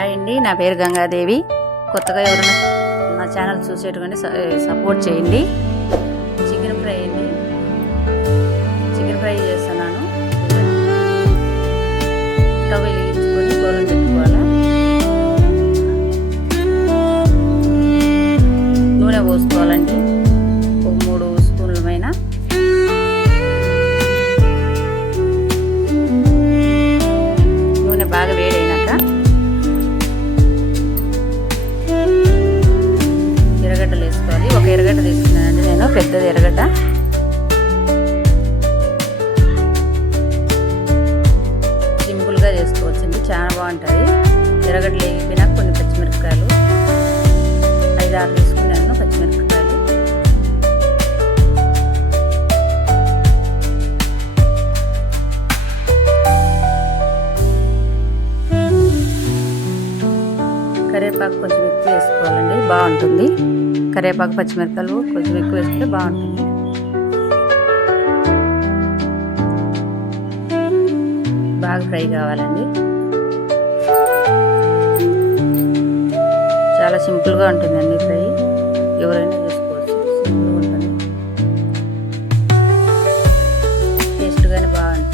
Hi అండి, నా పేరు గంగాదేవి. కొత్తగా ఎవరైనా నా ఛానల్ చూసేటువంటి సపోర్ట్ చేయండి. చికెన్ ఫ్రై అండి, చికెన్ ఫ్రై చేస్తున్నాను. స్టవ్ వెలిగించుకొని గోలం పెట్టుకోవాలా. నూనె పోసుకోవాలండి, ఒక 3 స్పూన్ల పైన. నూనె బాగా వేడైనాక ఎర్రగడ్డలు వేసుకోవాలి. ఒక ఎర్రగడ్డ తీసుకున్నానండి నేను, పెద్దది ఎర్రగడ్డ. సింపుల్గా చేసుకోవచ్చండి, చాలా బాగుంటుంది. ఎర్రగడ్డలు వేగిపోయినా కొన్ని పచ్చిమిరపకాయలు 5-6 తీసుకున్నాను. పచ్చిమిరపకాయలు కరివేపాకు కొంచెం ఎక్కువ వేసుకోవాలండి, బాగుంటుంది. కరివేపాకు పచ్చిమిరపకాయలు కొంచెం ఎక్కువ వేసుకుంటే బాగుంటుంది. బాగా ఫ్రై కావాలండి. చాలా సింపుల్గా ఉంటుందండి ఫ్రై, ఎవరైనా చేసుకోవచ్చు. సింపుల్గా ఉంటుంది, టేస్ట్గానే బాగుంటుంది.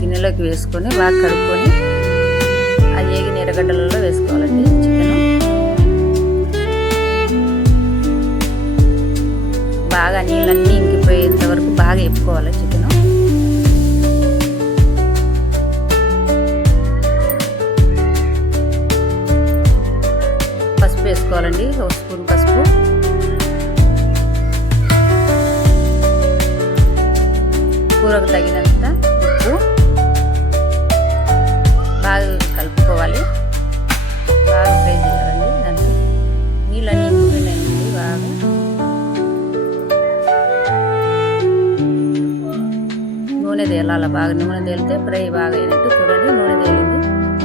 గిన్నెలోకి వేసుకొని బాగా కడుక్కొని ఆ ఏగిన ఎర్రగడ్డలలో వేసుకోవాలండి చికెన్. బాగా నీళ్ళన్నీ ఇంకిపోయేంత వరకు బాగా వేపుకోవాలి చికెన్. పసుపు వేసుకోవాలండి, 1 స్పూన్ పసుపు. కూరకు తగినంత ఉప్పు. బాగా కలుపుకోవాలి, బాగా ఫ్రై చేయాలండి. దాంట్లో నీళ్ళన్నీ ఇంకిపోయినాయండి బాగా. నూనె తేలాలి, బాగా నూనె తేలితే ఫ్రై బాగా అయినట్టు. చూడండి, నూనె తేలింది.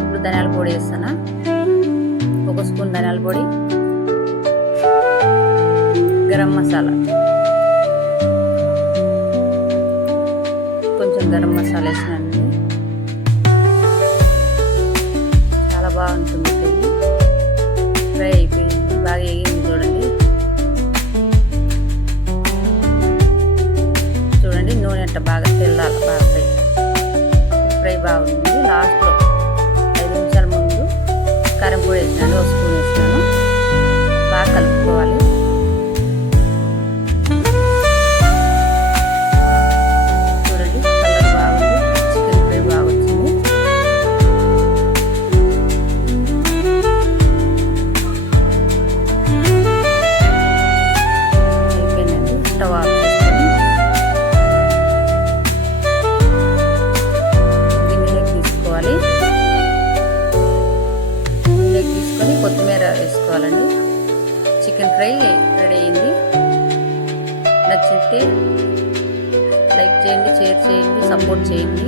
ఇప్పుడు ధనియాల పొడి వేస్తాను, 1 స్పూన్ ధనియాల పొడి. గరం మసాలా, కొంచెం గరం మసాలా వేసినానండి. చాలా బాగుంటుంది ఫ్రై అయిపోయింది, బాగా వేగింది. చూడండి నూనె అంట బాగా తెల్లాలి, బాగా ఫ్రై బాగుంది. లాస్ట్లో 5 నిమిషాల ముందు కారం పొడి వేసినాను, 1 స్పూన్ వేసినాను. బాగా కలుపుకోవాలి. స్టవ్ ఆఫ్ చేసుకొని గిన్నెలోకి తీసుకోవాలి. గిన్నెలోకి తీసుకొని కొత్తిమీర వేసుకోవాలండి. చికెన్ ఫ్రై రెడీ అయింది. నచ్చితే లైక్ చేయండి, షేర్ చేయండి, సపోర్ట్ చేయండి.